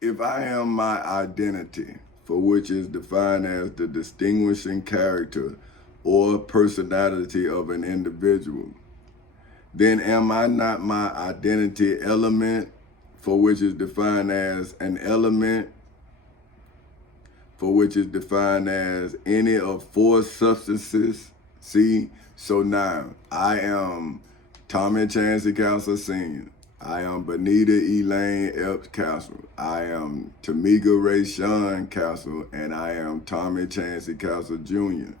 If I am my identity, for which is defined as the distinguishing character or personality of an individual, then am I not my identity element, for which is defined as an element, for which is defined as any of four substances? See, so now I am Tommy Chancey Castle Sr. I am Benita Elaine Epps Castle. I am Tamika Ray Sean Castle, and I am Tommy Chancey Castle Jr.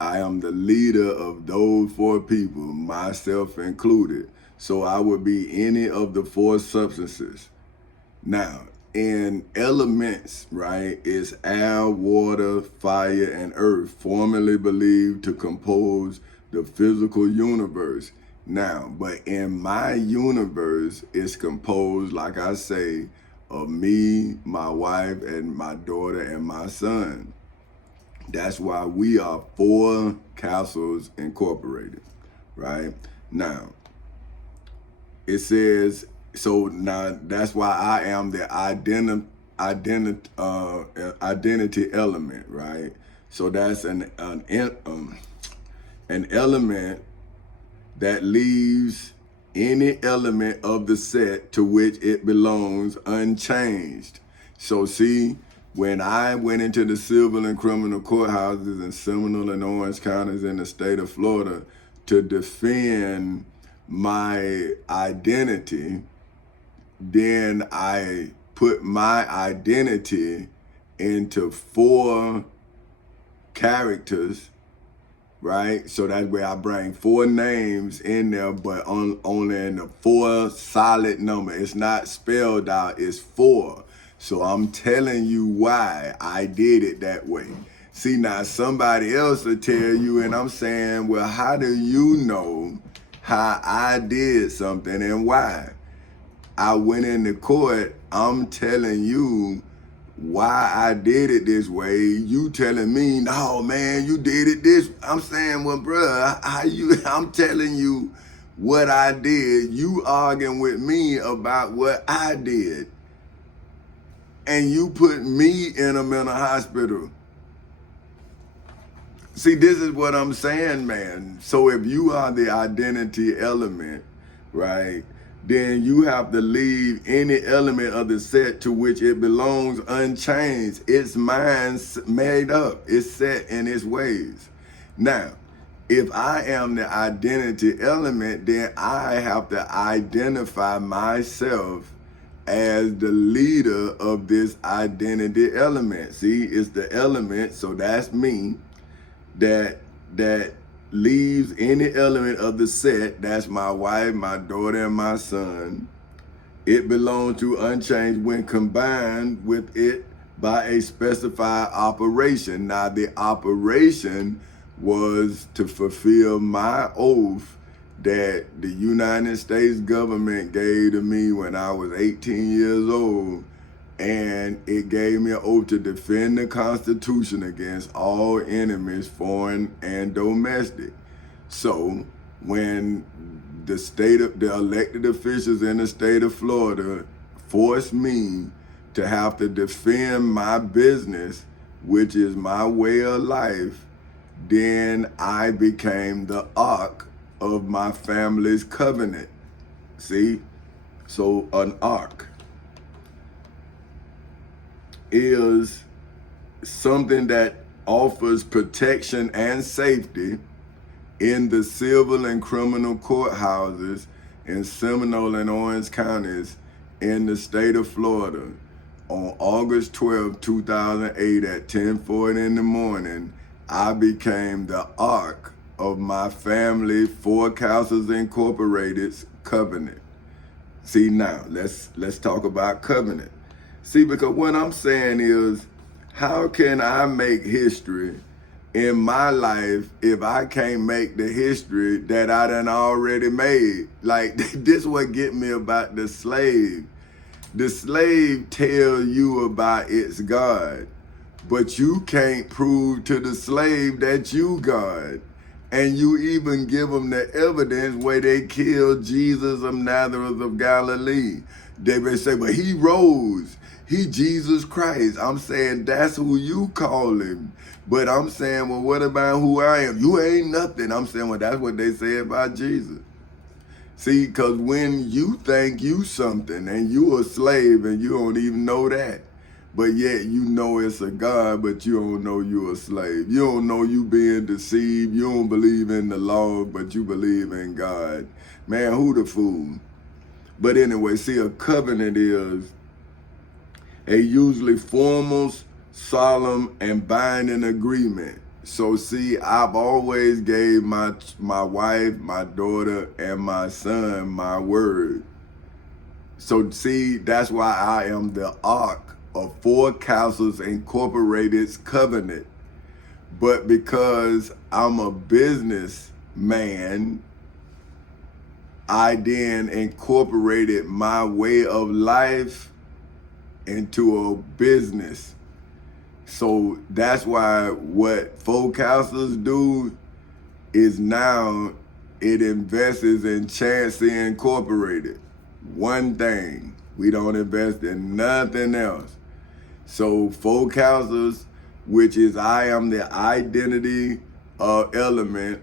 I am the leader of those four people, myself included. So I would be any of the four substances. Now, in elements, right, is air, water, fire, and earth, formerly believed to compose the physical universe. Now, but in my universe, it's composed, like I say, of me, my wife, and my daughter, and my son. That's why we are Four Castles Incorporated, right? Now, it says, so now that's why I am the identity element, right? So that's an element that leaves any element of the set to which it belongs unchanged. So see, when I went into the civil and criminal courthouses in Seminole and Orange counties in the state of Florida to defend my identity, then I put my identity into four characters, right? So that's where I bring four names in there, but only in the four solid number. It's not spelled out, it's four. So I'm telling you why I did it that way. See, now somebody else will tell you, and I'm saying, well, how do you know how I did something and why? I went into court, I'm telling you why I did it this way. You telling me, no, man, you did it this. I'm saying, well, bruh, I'm telling you what I did. You arguing with me about what I did. And you put me in a mental hospital. See, this is what I'm saying, man. So if you are the identity element, right, then you have to leave any element of the set to which it belongs unchanged. Its mind's made up. It's set in its ways. Now, if I am the identity element, then I have to identify myself as the leader of this identity element. See, it's the element, so that's me, that leaves any element of the set. That's my wife, my daughter, and my son. It belongs to unchanged when combined with it by a specified operation. Now, the operation was to fulfill my oath that the United States government gave to me when I was 18 years old, and it gave me an oath to defend the Constitution against all enemies, foreign and domestic. So when the elected officials in the state of Florida forced me to have to defend my business, which is my way of life, then I became the ark of my family's covenant. See? So an ark is something that offers protection and safety in the civil and criminal courthouses in Seminole and Orange counties in the state of Florida. On August 12, 2008 at 10:40 in the morning, I became the ark of my family, Four Castles Incorporated's covenant. See, now let's talk about covenant. See, because what I'm saying is, how can I make history in my life if I can't make the history that I done already made? Like, this what get me about the slave. The slave tell you about its God, but you can't prove to the slave that you God. And you even give them the evidence where they killed Jesus of Nazareth of Galilee. They may say, but he rose. He Jesus Christ. I'm saying that's who you call him. But I'm saying, well, what about who I am? You ain't nothing. I'm saying, well, that's what they say about Jesus. See, because when you think you something and you a slave and you don't even know that, but yet you know it's a God, but you don't know you a slave. You don't know you being deceived. You don't believe in the law, but you believe in God. Man, who the fool? But anyway, see, a covenant is a usually formal, solemn, and binding agreement. So see, I've always gave my wife, my daughter, and my son my word. So see, that's why I am the Ark of Four Councils Incorporated's covenant. But because I'm a businessman, I then incorporated my way of life into a business. So that's why what Four Councils do is now it invests in Chancey Incorporated. One thing. We don't invest in nothing else. So Four Councils, which is I am the identity element,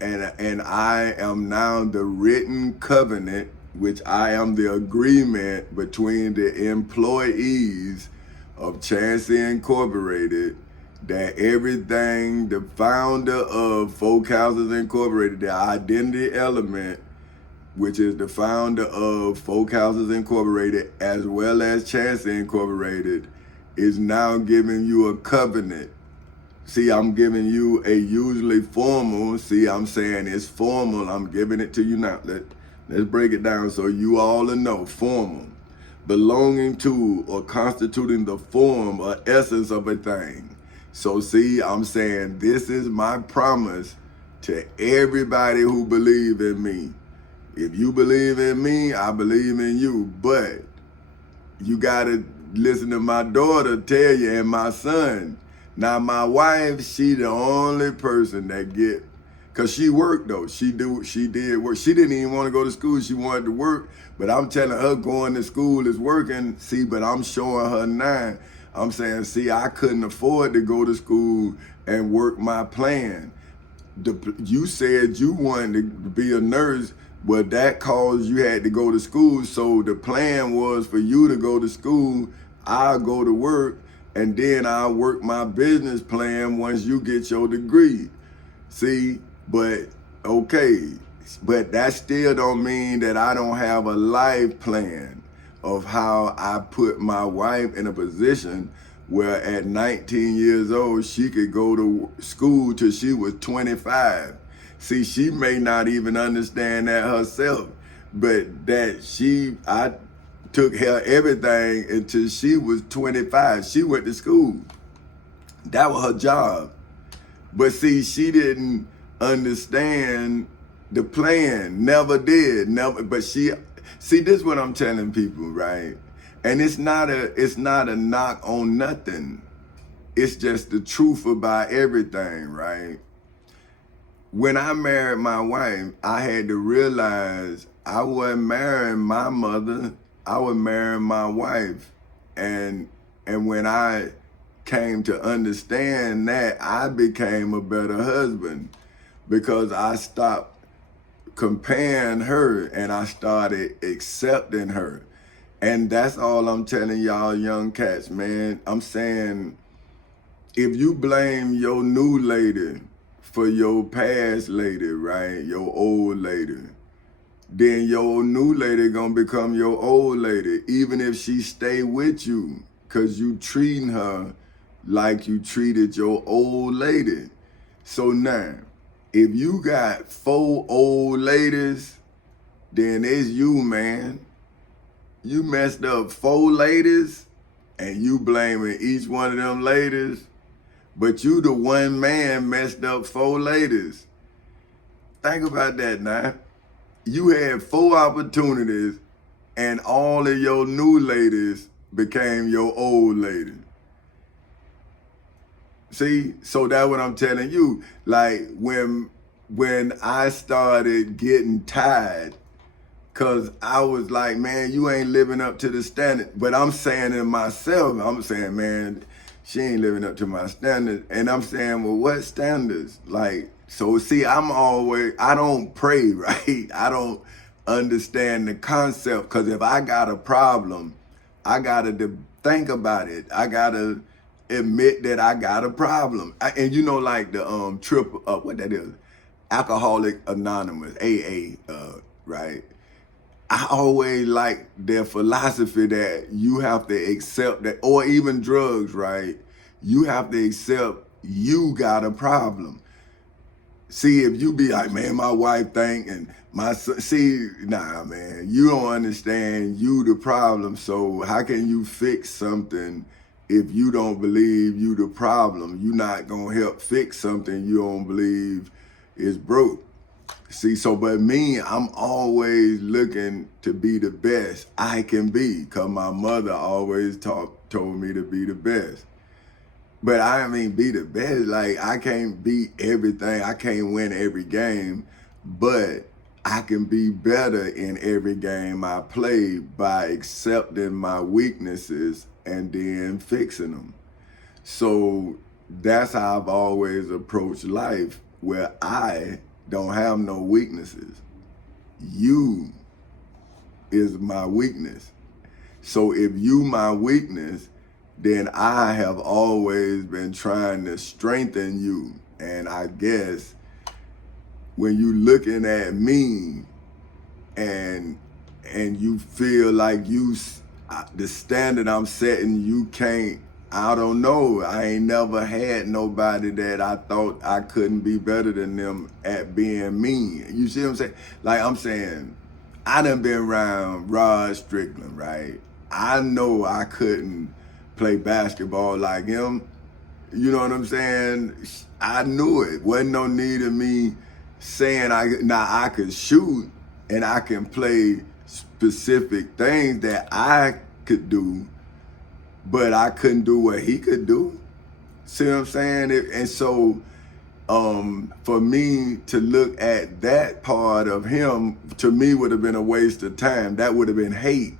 and I am now the written covenant, which I am the agreement between the employees of Chancey Incorporated, that everything the founder of Four Councils Incorporated, the identity element, which is the founder of Four Councils Incorporated, as well as Chancey Incorporated, is now giving you a covenant. See, I'm giving you a usually formal, see, I'm saying it's formal, I'm giving it to you now. Let's break it down so you all know. Formal, belonging to or constituting the form or essence of a thing. So see, I'm saying this is my promise to everybody who believe in me. If you believe in me, I believe in you. But you gotta listen to my daughter tell you, and my son. Now my wife, she the only person that get, cause she worked though. She did work. She didn't even want to go to school. She wanted to work. But I'm telling her going to school is working. See, but I'm showing her now. I'm saying, see, I couldn't afford to go to school and work my plan. You said you wanted to be a nurse, but that caused you had to go to school. So the plan was for you to go to school, I'll go to work, and then I'll work my business plan once you get your degree. See, but okay, but that still don't mean that I don't have a life plan of how I put my wife in a position where at 19 years old, she could go to school till she was 25. See, she may not even understand that herself, but that I took her everything until she was 25. She went to school. That was her job. But see, she didn't understand the plan, never did, never. But see, this is what I'm telling people, right? And it's not a knock on nothing. It's just the truth about everything, right? When I married my wife, I had to realize I wasn't marrying my mother, I was marrying my wife. And when I came to understand that, I became a better husband because I stopped comparing her and I started accepting her. And that's all I'm telling y'all young cats, man. I'm saying, if you blame your new lady for your past lady, right, your old lady, then your new lady gonna become your old lady, even if she stay with you, cause you treating her like you treated your old lady. So now, if you got 4 old ladies, then it's you, man. You messed up 4 ladies, and you blaming each one of them ladies, but you the one man messed up 4 ladies. Think about that now. You had 4 opportunities, and all of your new ladies became your old lady. See, so that's what I'm telling you. Like when I started getting tired, Cause I was like, man, you ain't living up to the standard. But I'm saying it myself, I'm saying, man, she ain't living up to my standards. And I'm saying, well, what standards? Like, so see, I don't pray, right? I don't understand the concept. Cause if I got a problem, I gotta think about it. I gotta admit that I got a problem. And you know, like the what that is, Alcoholic Anonymous, AA, right? I always like their philosophy that you have to accept that, or even drugs, right? You have to accept you got a problem. See, if you be like, man, my wife think and my son, see, nah, man, you don't understand you the problem. So how can you fix something if you don't believe you the problem? You're not gonna help fix something you don't believe is broke. See, so but me, I'm always looking to be the best I can be, cause my mother always told me to be the best. But I mean, be the best. Like, I can't beat everything. I can't win every game, but I can be better in every game I play by accepting my weaknesses and then fixing them. So that's how I've always approached life, where I don't have no weaknesses. You is my weakness. So if you my weakness, then I have always been trying to strengthen you. And I guess when you looking at me and you feel like the standard I'm setting, you can't, I don't know. I ain't never had nobody that I thought I couldn't be better than them at being me. You see what I'm saying? Like, I'm saying, I done been around Rod Strickland, right? I know I couldn't play basketball like him. You know what I'm saying? I knew it. Wasn't no need of me saying I could shoot and I can play specific things that I could do, but I couldn't do what he could do. See what I'm saying? And so for me to look at that part of him, to me, would have been a waste of time. That would have been hate.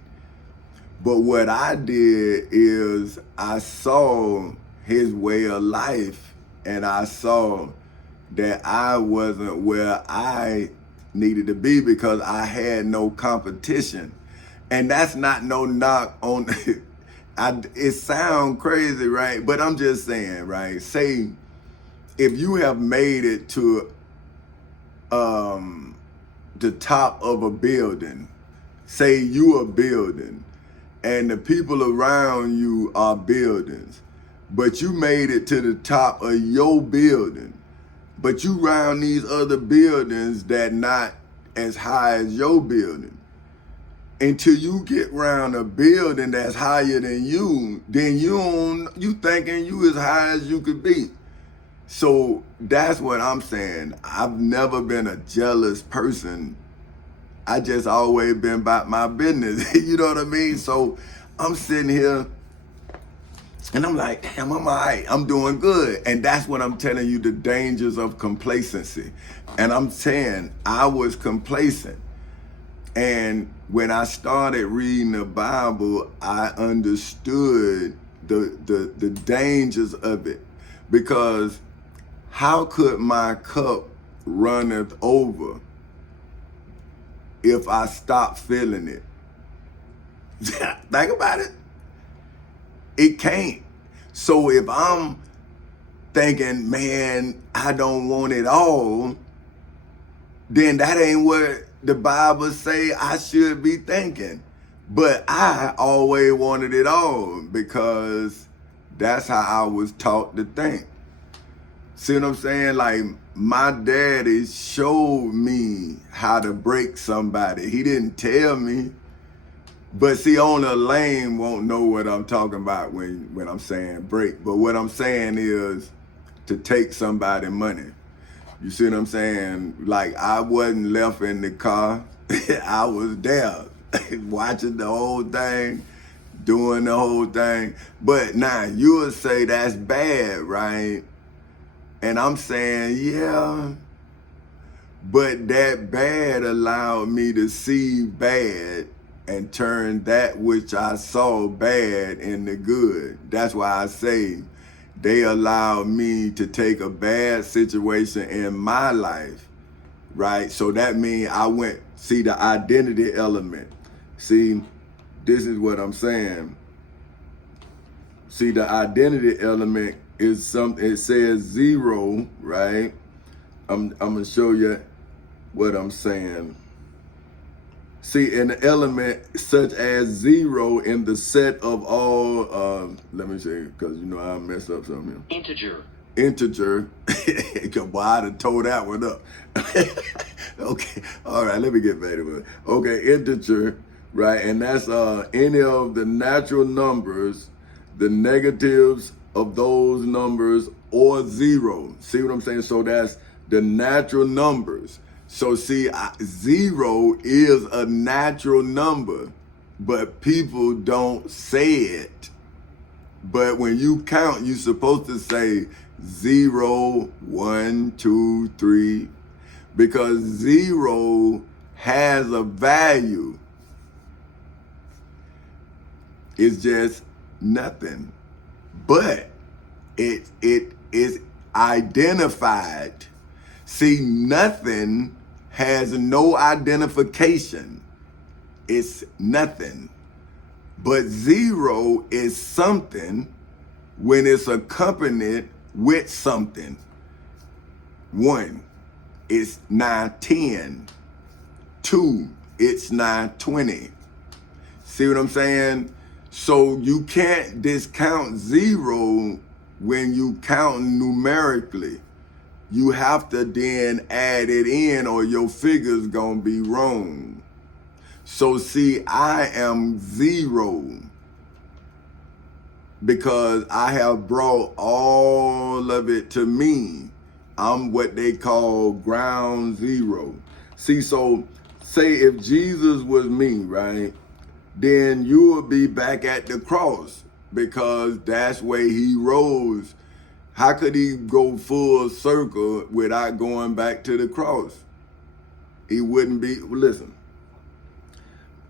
But what I did is I saw his way of life, and I saw that I wasn't where I needed to be because I had no competition. And that's not no knock on it sounds crazy, right? But I'm just saying, right? Say if you have made it to the top of a building, say you a building, and the people around you are buildings, but you made it to the top of your building, but you around these other buildings that not as high as your building. Until you get around a building that's higher than you, then you thinking you as high as you could be. So that's what I'm saying. I've never been a jealous person. I just always been about my business. You know what I mean? So I'm sitting here and I'm like, damn, I'm all right. I'm doing good. And that's what I'm telling you, the dangers of complacency. And I'm saying I was complacent. And when I started reading the Bible, I understood the dangers of it. Because how could my cup runneth over if I stop feeling it? Think about it. It can't. So if I'm thinking, man, I don't want it all, then that ain't what the Bible say I should be thinking. But I always wanted it all because that's how I was taught to think. See what I'm saying? Like, my daddy showed me how to break somebody. He didn't tell me. But see, only a lame won't know what I'm talking about when I'm saying break. But what I'm saying is to take somebody's money. You see what I'm saying? Like, I wasn't left in the car. I was there watching the whole thing, doing the whole thing. But now you would say that's bad, right? And I'm saying, yeah, But that bad allowed me to see bad and turn that which I saw bad into good. That's why I say they allowed me to take a bad situation in my life, right? So that means I went, see the identity element. See, this is what I'm saying. See, the identity element is something, it says 0, right? I'm gonna show you what I'm saying. See, an element such as 0 in the set of all, let me see, because you know I messed up something here. Integer. Boy, I'd have tore that one up. Okay, all right, let me get back to it. Okay, integer, right? And that's any of the natural numbers, the negatives of those numbers, or 0. See what I'm saying? So that's the natural numbers. So see, 0 is a natural number, but people don't say it. But when you count, you're supposed to say 0, 1, 2, 3, because 0 has a value. It's just nothing. But it is identified. See, nothing has no identification. It's nothing. But 0 is something when it's accompanied with something. 1, it's 9, 10. 2, it's 9, 20. See what I'm saying? So you can't discount 0 when you count numerically. You have to then add it in or your figure's gonna be wrong. So see, I am 0 because I have brought all of it to me. I'm what they call ground 0. See, so say if Jesus was me, right? Then you would be back at the cross because that's where he rose. How could he go full circle without going back to the cross? He wouldn't be, listen,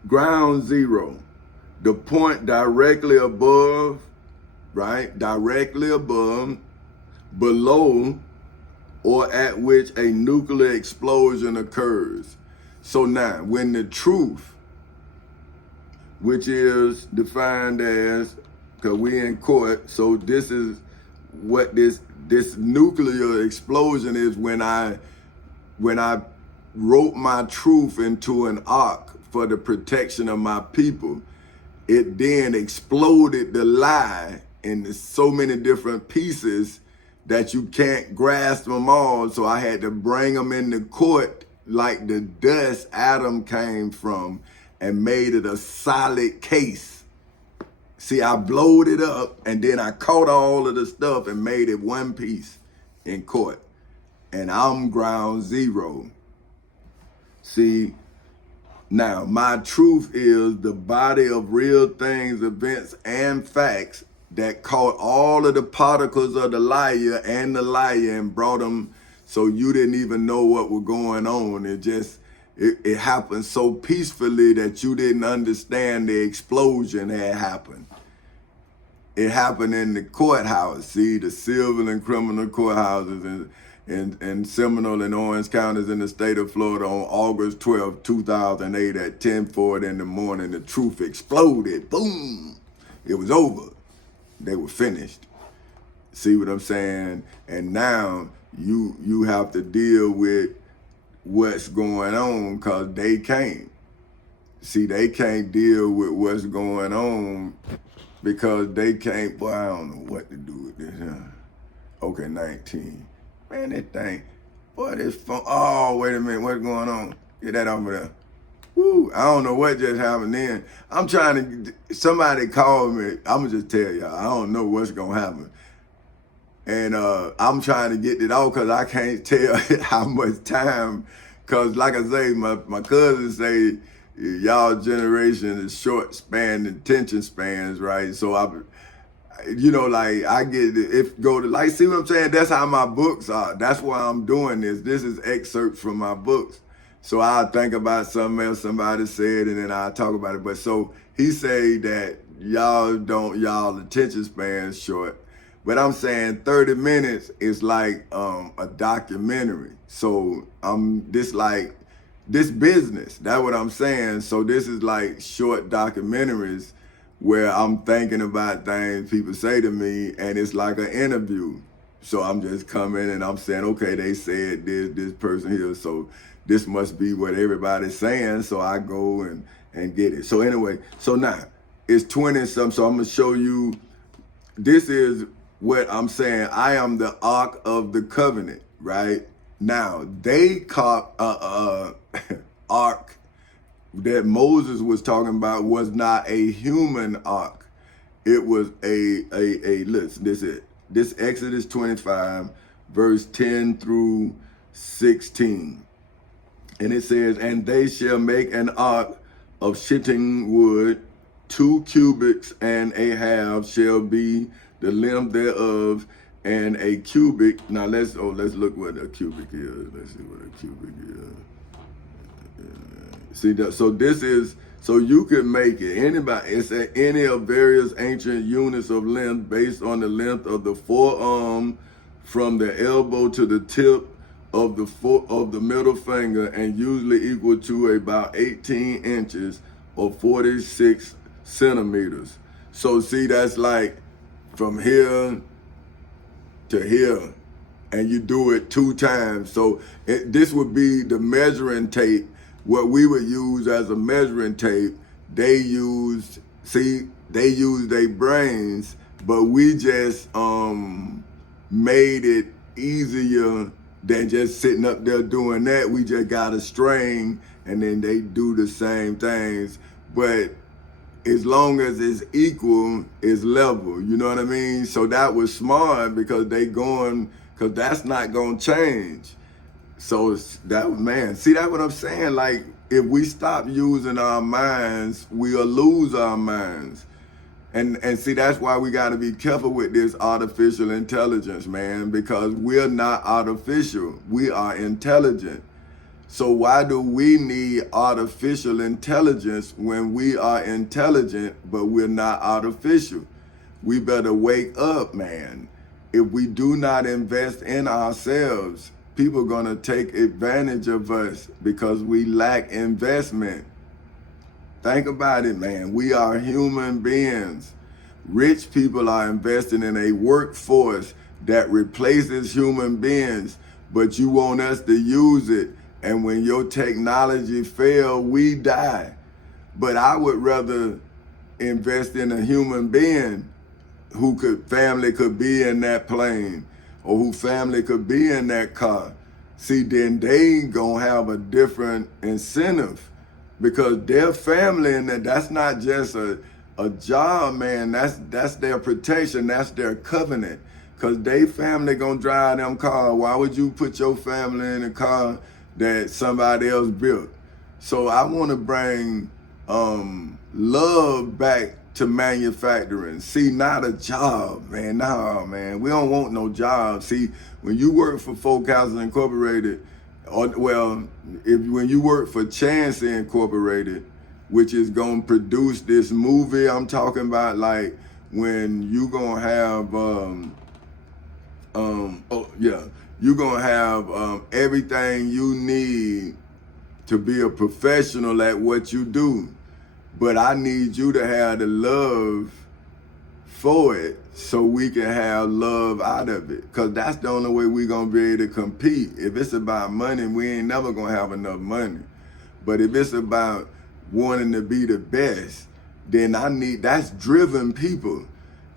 ground 0, the point directly above, right? Directly above, below, or at which a nuclear explosion occurs. So now, when the truth, which is defined as, because we in court, so this is what this nuclear explosion is when I wrote my truth into an ark for the protection of my people. It then exploded the lie into so many different pieces that you can't grasp them all. So I had to bring them into court like the dust Adam came from and made it a solid case. See, I blowed it up and then I caught all of the stuff and made it one piece in court. And I'm ground 0. See, now my truth is the body of real things, events, and facts that caught all of the particles of the liar and the liar and brought them so you didn't even know what was going on. It happened so peacefully that you didn't understand the explosion had happened. It happened in the courthouse. See, the civil and criminal courthouses in Seminole and Orange counties in the state of Florida on August 12, 2008 at 10:40 in the morning, the truth exploded. Boom! It was over. They were finished. See what I'm saying? And now you have to deal with what's going on because they can't. See, they can't deal with what's going on because they can't, boy, I don't know what to do with this. Okay, 19. Man, this thing, boy, this phone, oh, wait a minute, what's going on? Get that over there. Woo, I don't know what just happened then. I'm trying to, somebody called me, I'm gonna just tell y'all, I don't know what's gonna happen. And I'm trying to get it off because I can't tell how much time, because like I say, my cousins say, y'all generation is short span attention spans, right? So You know, like I get if go to like see what I'm saying. That's how my books are. That's why I'm doing this. This is excerpts from my books. So I'll think about something else somebody said, and then I'll talk about it. But so he say that y'all attention span is short. But I'm saying 30 minutes is like a documentary. So I'm this business. That's what I'm saying. So this is like short documentaries where I'm thinking about things people say to me, and it's like an interview. So I'm just coming and I'm saying, okay, they said this person here, so this must be what everybody's saying. So I go and get it. So anyway, so now it's 20 something. So I'm gonna show you. This is what I'm saying. I am the Ark of the Covenant, right? Now they caught ark that Moses was talking about was not a human ark. It was a listen, this Exodus 25, verse 10 through 16. And it says, and they shall make an ark of shittim wood, 2 cubits and a half shall be the length thereof, and a cubit. Now let's look what a cubic is. Let's see what a cubic is. See that? So this is, so you can make it. Anybody, it's at any of various ancient units of length based on the length of the forearm from the elbow to the tip of the middle finger, and usually equal to about 18 inches or 46 centimeters. So see, that's like from here to here, and you do it 2 times. So this would be the measuring tape. What we would use as a measuring tape, they used their brains, but we just made it easier than just sitting up there doing that. We just got a string, and then they do the same things. But as long as it's equal, it's level. You know what I mean? So that was smart because because that's not gonna change. So that, man, see, that's what I'm saying. Like, if we stop using our minds, we'll lose our minds. And see, that's why we got to be careful with this artificial intelligence, man, because we're not artificial. We are intelligent. So why do we need artificial intelligence when we are intelligent, but we're not artificial? We better wake up, man. If we do not invest in ourselves, people are gonna take advantage of us because we lack investment. Think about it, man. We are human beings. Rich people are investing in a workforce that replaces human beings, but you want us to use it, and when your technology fails, we die. But I would rather invest in a human being family could be in that plane, or who family could be in that car. See, then they gonna have a different incentive because their family, and that's not just a job, man. That's their protection. That's their covenant. Cause they family gonna drive them car. Why would you put your family in a car that somebody else built? So I want to bring love back to manufacturing. See, not a job, man. No, man. We don't want no job. See, when you work for Folk Houses Incorporated, when you work for Chancey Incorporated, which is gonna produce this movie I'm talking about, like when you gonna have you're gonna have everything you need to be a professional at what you do. But I need you to have the love for it so we can have love out of it. Because that's the only way we're going to be able to compete. If it's about money, we ain't never going to have enough money. But if it's about wanting to be the best, then that's driven people.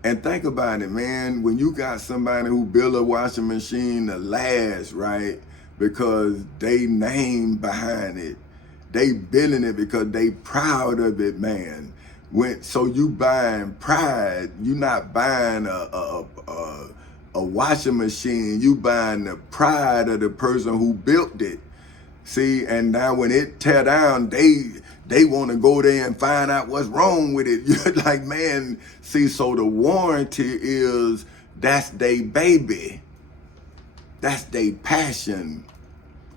And think about it, man. When you got somebody who built a washing machine to last, right? Because they name behind it. They building it because they proud of it, man. So you buying pride. You not buying a washing machine. You buying the pride of the person who built it. See, and now when it tear down, they they want to go there and find out what's wrong with it. You're like, man, see, so the warranty is that's they baby. That's they passion.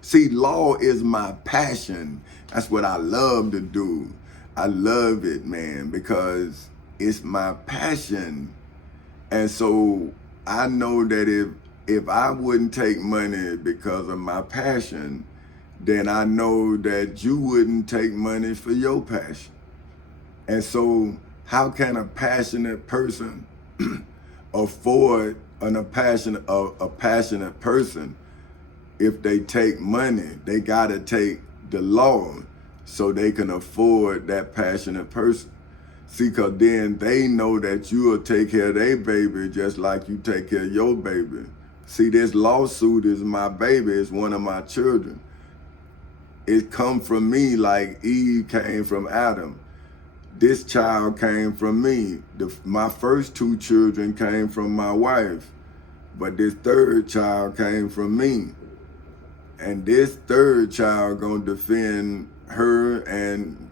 See, law is my passion. That's what I love to do. I love it, man, because it's my passion. And so I know that if I wouldn't take money because of my passion, then I know that you wouldn't take money for your passion. And so how can a passionate person afford a passionate person? If they take money, they gotta take the law so they can afford that passionate person. See, cause then they know that you will take care of their baby just like you take care of your baby. See, this lawsuit is my baby, it's one of my children. It come from me like Eve came from Adam. This child came from me. My first two children came from my wife, but this third child came from me. And this third child gonna defend her and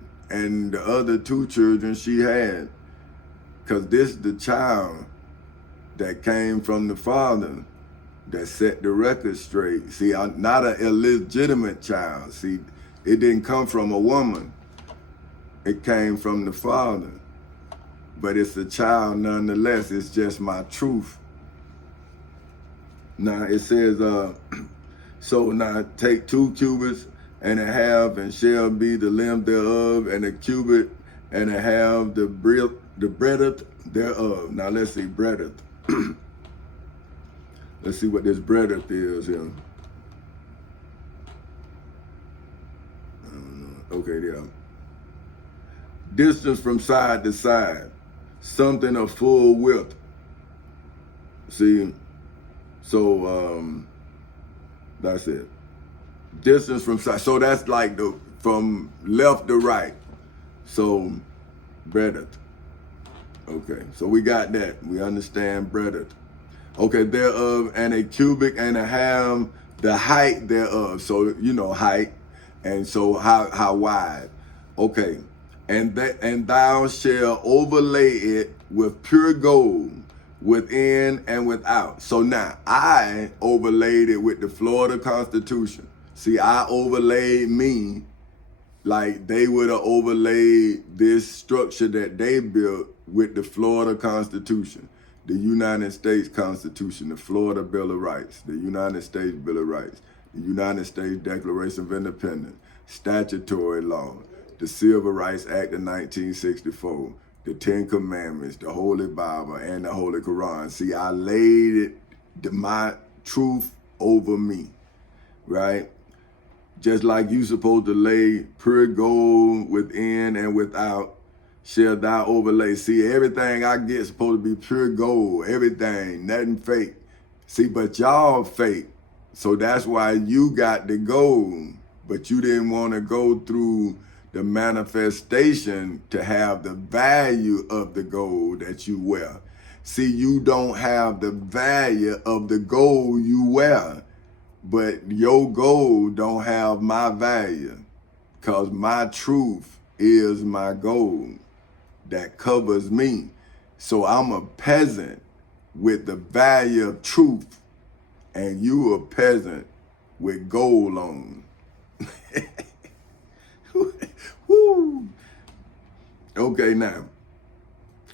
the other two children she had. Cause this is the child that came from the father that set the record straight. See, I'm not an illegitimate child. See, it didn't come from a woman. It came from the father. But it's a child nonetheless. It's just my truth. Now it says, so now take 2 cubits and a half, and shall be the length thereof, and a cubit and a half the breadth thereof. Now let's see breadth. Let's see what this breadth is here. Okay, yeah. Distance from side to side, something of full width. See, so that's it. Distance from side, so that's like from left to right. So breadth. Okay, so we got that. We understand breadth. Okay, thereof, and a cubit and a half, the height thereof. So you know height, and so how wide. Okay, and thou shalt overlay it with pure gold within and without. So now I overlaid it with the Florida Constitution. See, I overlaid me like they would have overlaid this structure that they built with the Florida Constitution, the United States Constitution, the Florida Bill of Rights, the United States Bill of Rights, the United States Declaration of Independence, statutory law, the Civil Rights Act of 1964, the 10 Commandments, the Holy Bible, and the Holy Quran. See, I laid my truth over me, right? Just like you supposed to lay pure gold within and without, shall thou overlay. See, everything I get is supposed to be pure gold, everything, nothing fake. See, but y'all fake. So that's why you got the gold, but you didn't want to go through the manifestation to have the value of the gold that you wear. See, you don't have the value of the gold you wear, but your gold don't have my value, because my truth is my gold that covers me. So I'm a peasant with the value of truth, and you a peasant with gold on. Woo. Okay, now,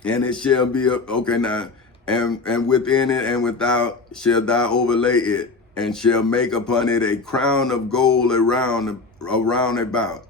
and it shall be okay now, and within it and without shall thou overlay it, and shall make upon it a crown of gold around about,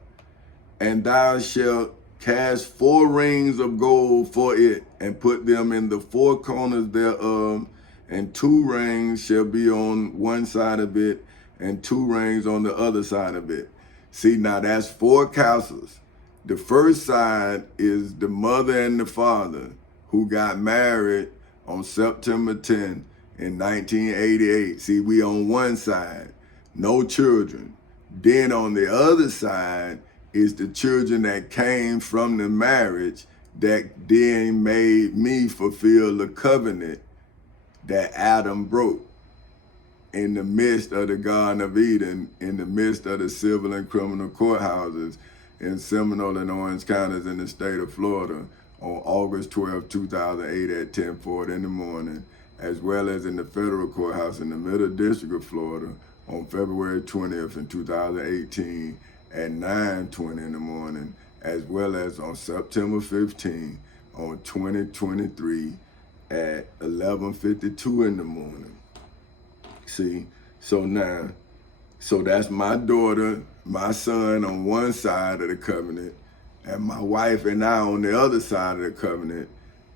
and thou shalt cast 4 rings of gold for it, and put them in the 4 corners thereof, and 2 rings shall be on one side of it, and 2 rings on the other side of it. See, now that's 4 castles. The first side is the mother and the father who got married on September 10th in 1988. See, we on one side, no children. Then on the other side is the children that came from the marriage that then made me fulfill the covenant that Adam broke in the midst of the Garden of Eden, in the midst of the civil and criminal courthouses. in Seminole and Orange counties in the state of Florida on August 12, 2008 at 10:40 in the morning, as well as in the federal courthouse in the Middle District of Florida on February 20th in 2018 at 9:20 in the morning, as well as on September 15 on 2023 at 11:52 in the morning. See, so now, so that's my daughter, my son on one side of the covenant, and my wife and I on the other side of the covenant,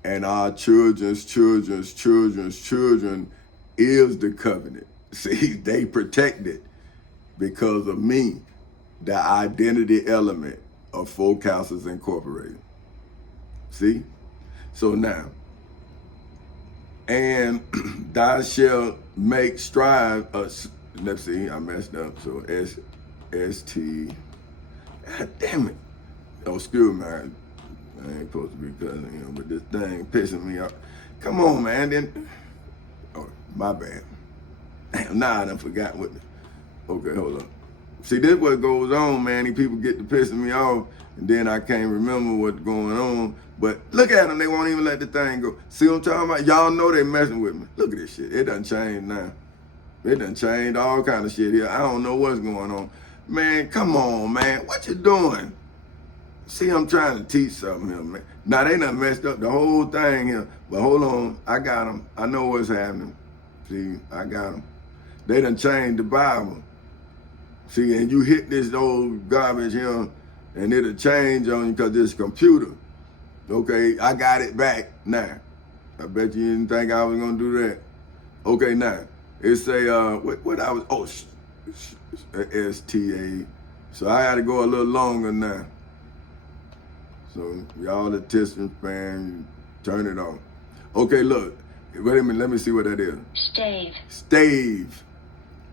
and our children's children's children's children is the covenant. See, they protect it because of me, the identity element of Four Councils Incorporated. See? So now, and thou shalt make strive, let's see, I messed up, so S-T, God damn it. Oh, excuse me, I ain't supposed to be cussing, but this thing pissing me off. Come on, man, then, oh, my bad. Damn, now I done forgot what, okay, hold up. See, this what goes on, man. These people get to pissing me off, and then I can't remember what's going on. But look at them, they won't even let the thing go. See what I'm talking about? Y'all know they messing with me. Look at this shit. It done changed now. It done changed all kind of shit here. I don't know what's going on. Man, come on, man. What you doing? See, I'm trying to teach something here, man. Now, they done messed up the whole thing here. But hold on, I got them. I know what's happening. See, I got them. They done changed the Bible. See, and you hit this old garbage here, and it'll change on you because it's a computer. Okay, I got it back now. I bet you didn't think I was gonna do that. Okay, now, it say, what I was, oh, S-T-A. So I had to go a little longer now. So y'all the Tissman fans, turn it on. Okay, look, wait a minute, let me see what that is. Stave. Stave.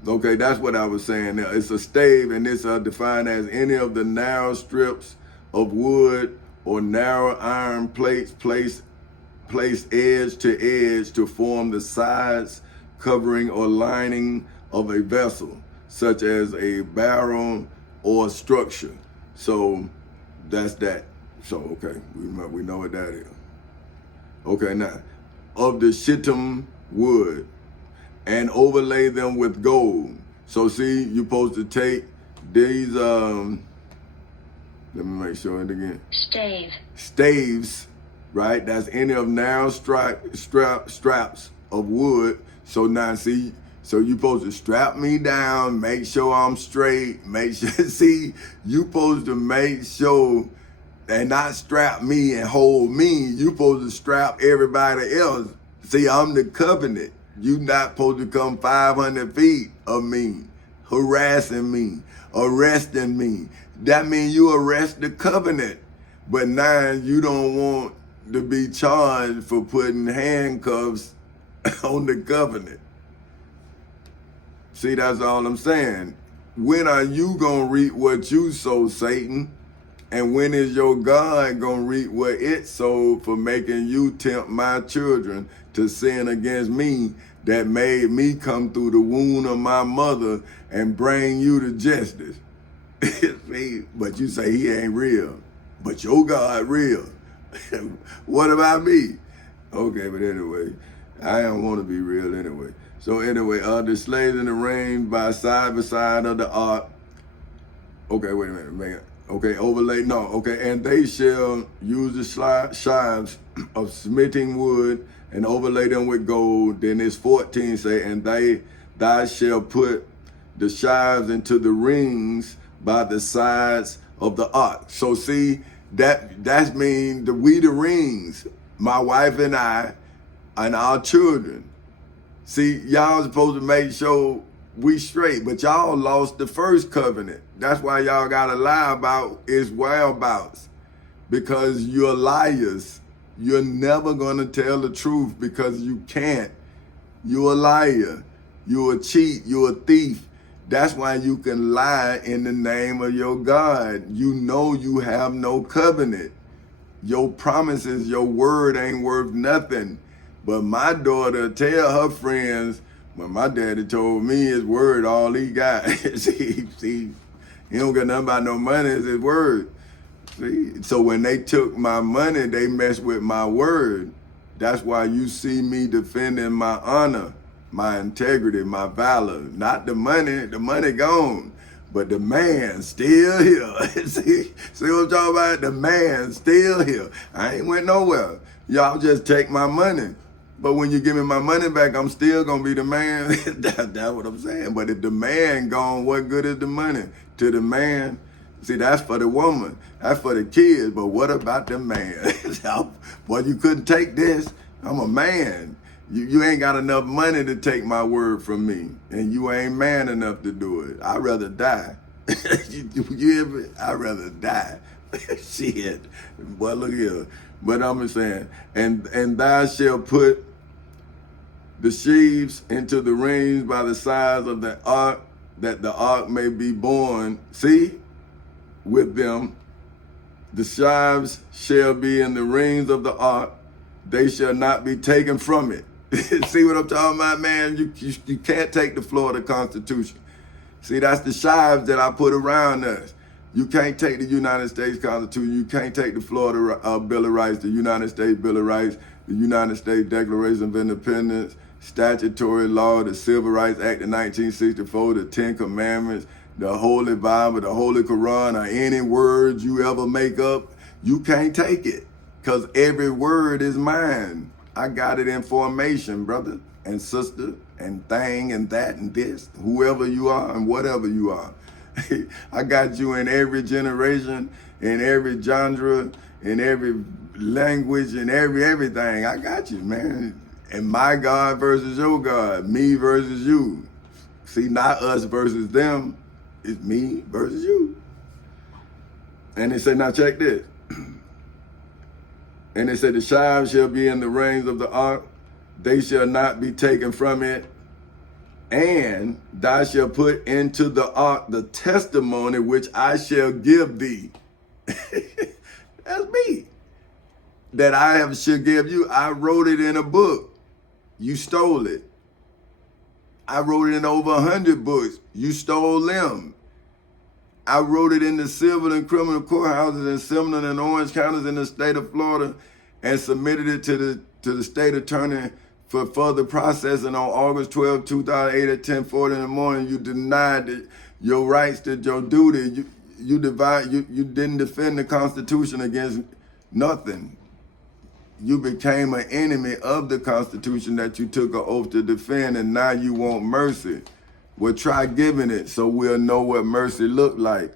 Okay, that's what I was saying now. It's a stave, and it's defined as any of the narrow strips of wood or narrow iron plates placed edge to edge to form the sides, covering, or lining of a vessel, such as a barrel or structure. So that's that. So, okay, we know what that is. Okay, now, of the shittim wood, and overlay them with gold. So see, you're supposed to take these, let me make sure it again. Stave. Staves, right? That's any of narrow straps of wood. So now see, so you're supposed to strap me down, make sure I'm straight, make sure, see, you're supposed to make sure and not strap me and hold me. You're supposed to strap everybody else. See, I'm the covenant. You not supposed to come 500 feet of me, harassing me, arresting me. That means you arrest the covenant. But now you don't want to be charged for putting handcuffs on the covenant. See, that's all I'm saying. When are you going to reap what you sow, Satan? And when is your God going to reap what it sowed for making you tempt my children to sin against me that made me come through the womb of my mother and bring you to justice? See, but you say he ain't real, but your God real. What about me? Okay, but anyway, I don't want to be real anyway. So anyway, the slaves in the range by side of the ark. Okay, wait a minute, man. Okay, overlay, no, okay, and they shall use the shives of smithing wood and overlay them with gold. Then it's 14 say, and thou shall put the shives into the rings by the sides of the ark. So see, that means we the rings, my wife and I, and our children. See, y'all supposed to make sure we straight, but y'all lost the first covenant. That's why y'all gotta lie about his whereabouts, because you're liars. You're never gonna tell the truth because you can't. You're a liar. You're a cheat. You're a thief. That's why you can lie in the name of your God. You know you have no covenant. Your promises, your word ain't worth nothing. But my daughter tell her friends, well, my daddy told me his word, all he got. see, he don't got nothing about no money, it's his word. See? So when they took my money, they messed with my word. That's why you see me defending my honor, my integrity, my valor. Not the money gone. But the man still here. see what I'm talking about? The man still here. I ain't went nowhere. Y'all just take my money. But when you give me my money back, I'm still gonna be the man. That's what I'm saying. But if the man gone, what good is the money to the man? See, that's for the woman. That's for the kids. But what about the man? Boy, you couldn't take this. I'm a man. You ain't got enough money to take my word from me. And you ain't man enough to do it. I'd rather die. you hear me? I'd rather die. Shit. Boy, look here. But I'm just saying, and thou shalt put the sheaves into the rings by the sides of the ark, that the ark may be borne. See? With them, the sheaves shall be in the rings of the ark, they shall not be taken from it. See what I'm talking about, man? You can't take the Florida Constitution. See, that's the sheaves that I put around us. You can't take the United States Constitution. You can't take the Florida Bill of Rights, the United States Bill of Rights, the United States Declaration of Independence, statutory law, the Civil Rights Act of 1964, the Ten Commandments, the Holy Bible, the Holy Quran, or any words you ever make up. You can't take it, because every word is mine. I got it in formation, brother and sister and thing and that and this, whoever you are and whatever you are. I got you in every generation, in every genre, in every language, in everything. I got you, man. And my God versus your God, me versus you. See, not us versus them. It's me versus you. And they say, now check this. And they said, the sheaves shall be in the rings of the ark, they shall not be taken from it. And thou shalt put into the ark the testimony which I shall give thee. That's me. That should give you. I wrote it in a book. You stole it. I wrote it in over 100 books. You stole them. I wrote it in the civil and criminal courthouses in Seminole and Orange counties in the state of Florida, and submitted it to the state attorney for further processing on August 12, 2008 at 10:40 in the morning. You denied your rights to your duty. You didn't defend the Constitution against nothing. You became an enemy of the Constitution that you took an oath to defend, and now you want mercy. Well, try giving it so we'll know what mercy looked like.